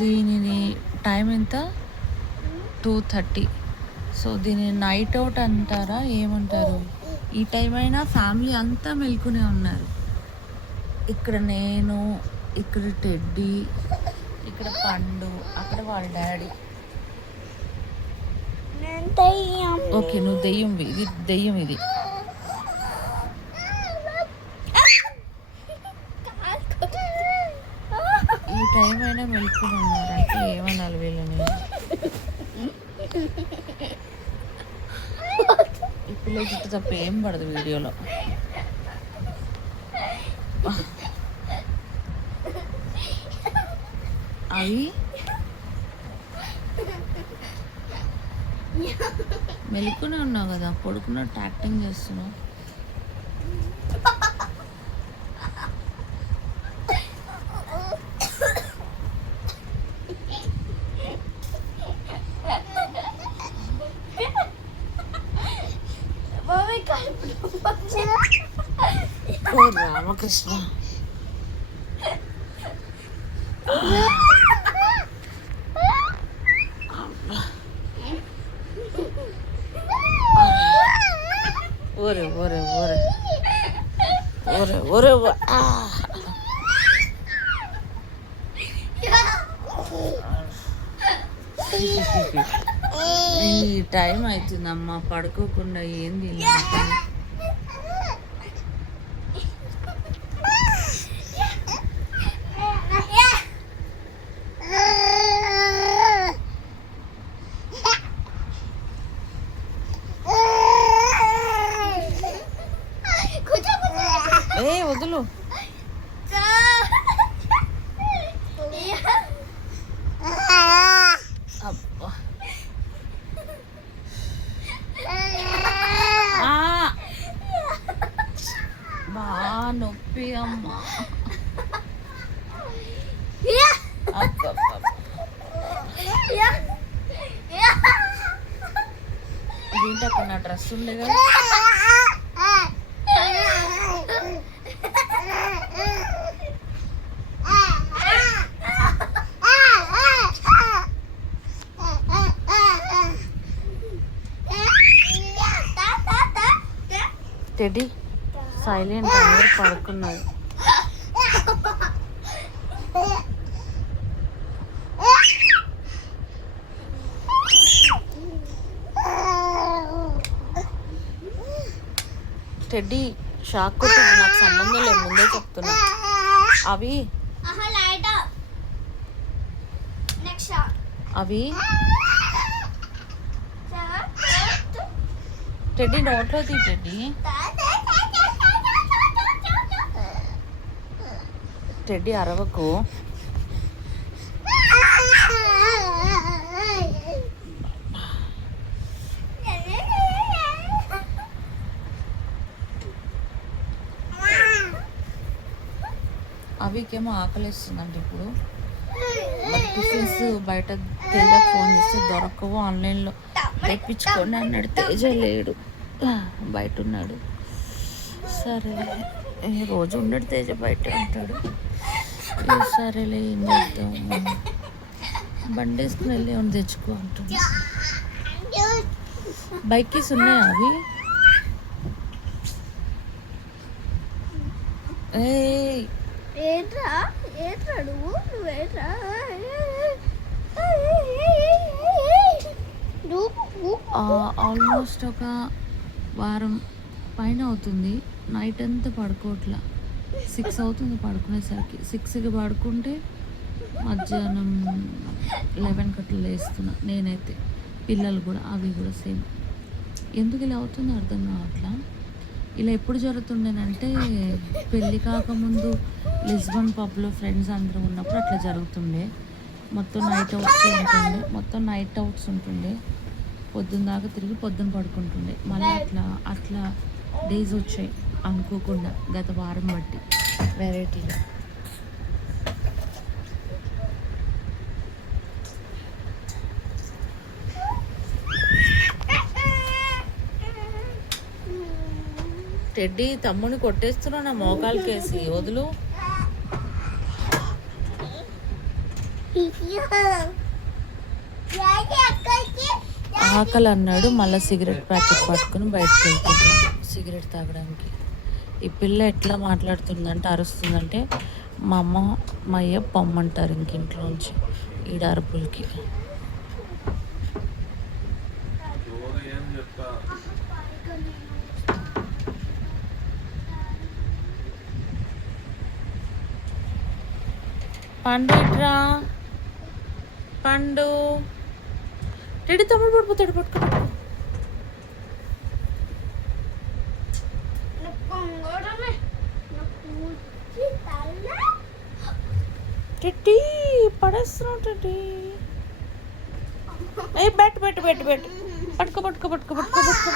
దీనిని టైం ఎంత 2:30. సో దీనిని నైట్ అవుట్ అంటారా ఏమంటారు? ఈ టైం అయినా ఫ్యామిలీ అంతా మెలుకునే ఉన్నారు. ఇక్కడ నేను, ఇక్కడ టెడ్డీ, ఇక్కడ పండు, అక్కడ వాళ్ళ డాడీ. ఓకే నువ్వు దెయ్యం, ఇది దెయ్యం. ఇది ఈ టైం అయినా మెలుకుని ఉన్నారంటే ఏమనాలి వీళ్ళని? ఈ పిల్ల చుట్టూ తప్ప ఏం పడదు వీడియోలో. అవి మెలుకునే ఉన్నావు కదా, పడుకున్నట్టు యాక్టింగ్ చేస్తున్నావు. ఓ రామకృష్ణ, ఒరే ఒరే ఒరే ఒరే ఒరే. ఈ టైం అవుతుందమ్మా, పడుకోకుండా ఏంది? ఏ వదులు. బా నొప్పి అమ్మా. దీంట్లో అక్కడ నా డ్రెస్ ఉండే కదా. టెడ్డీ సైలెంట్, అందరూ పడుకున్నారు. టెడ్డీ షాక్ కొట్టింది, నాకు సంబంధం లేదు, ముందే చెప్తున్నా. అవి అవి టెడ్డీ నోట్లో తీ. టెడ్డీ టెడ్డీ అరవకు. అవికేమో ఆకలిస్తుందండి ఇప్పుడు. మరి టిఫిన్స్ బయట తేజ ఫోన్ చేస్తే దొరకవు, ఆన్లైన్లో తెప్పించుకోండి అన్నాడు. తేజ లేడు, బయట ఉన్నాడు. సరేలే, రోజు ఉన్నాడు తేజ, బయట ఉంటాడు. సరేలే ఏం చేద్దాం, బండి వేసుకుని వెళ్ళి ఏమైనా తెచ్చుకో అంటుంది. బైక్ కీస్ ఉన్నాయా అవి? ఆల్మోస్ట్ ఒక వారం పైన అవుతుంది. నైట్ అంతా పడుకోవట్లా. 6 అవుతుంది పడుకునేసరికి. 6కి పడుకుంటే మధ్యాహ్నం 11 గంటలు లేస్తున్నా నేనైతే. పిల్లలు కూడా, అవి కూడా సేమ్. ఎందుకు ఇలా అవుతుందో అర్థం కావట్లా. ఇలా ఎప్పుడు జరుగుతుండేనంటే పెళ్ళి కాకముందు లిస్బన్ పబ్లో ఫ్రెండ్స్ అందరూ ఉన్నప్పుడు అట్లా జరుగుతుండే. మొత్తం నైట్ అవుట్స్ ఉంటుండే. పొద్దున్న దాకా తిరిగి పొద్దున్న పడుకుంటుండే. మళ్ళీ అట్లా డేస్ వచ్చాయి అనుకోకుండా, గత వారం బట్టి వెరైటీగా. టెడ్డీ తమ్ముని కొట్టేస్తున్నావు నా మోకాలు కేసి, వదులు. ఆకలి అన్నాడు, మళ్ళీ సిగరెట్ ప్యాకెట్ పట్టుకుని బయటకు వెళ్తున్నాడు సిగరెట్ తాగడానికి. ఈ పిల్ల ఎట్లా మాట్లాడుతుందంటే, అరుస్తుందంటే మా అమ్మ మా అయ్య పొమ్మంటారు ఇంకింట్లోంచి ఈడ అరుపులకి. పండు ఇట్రా, పండు. రెడీ తమ్ముడు పడిపోతాడు, పట్టుకో. టెడ్డీ పడేస్తున్నావు టెడ్డీ. ఏ బెట్ బెట్ బెట్ బెట్ పట్టుకో పట్టుకో పట్టుకో పట్టుకో పట్టుకో.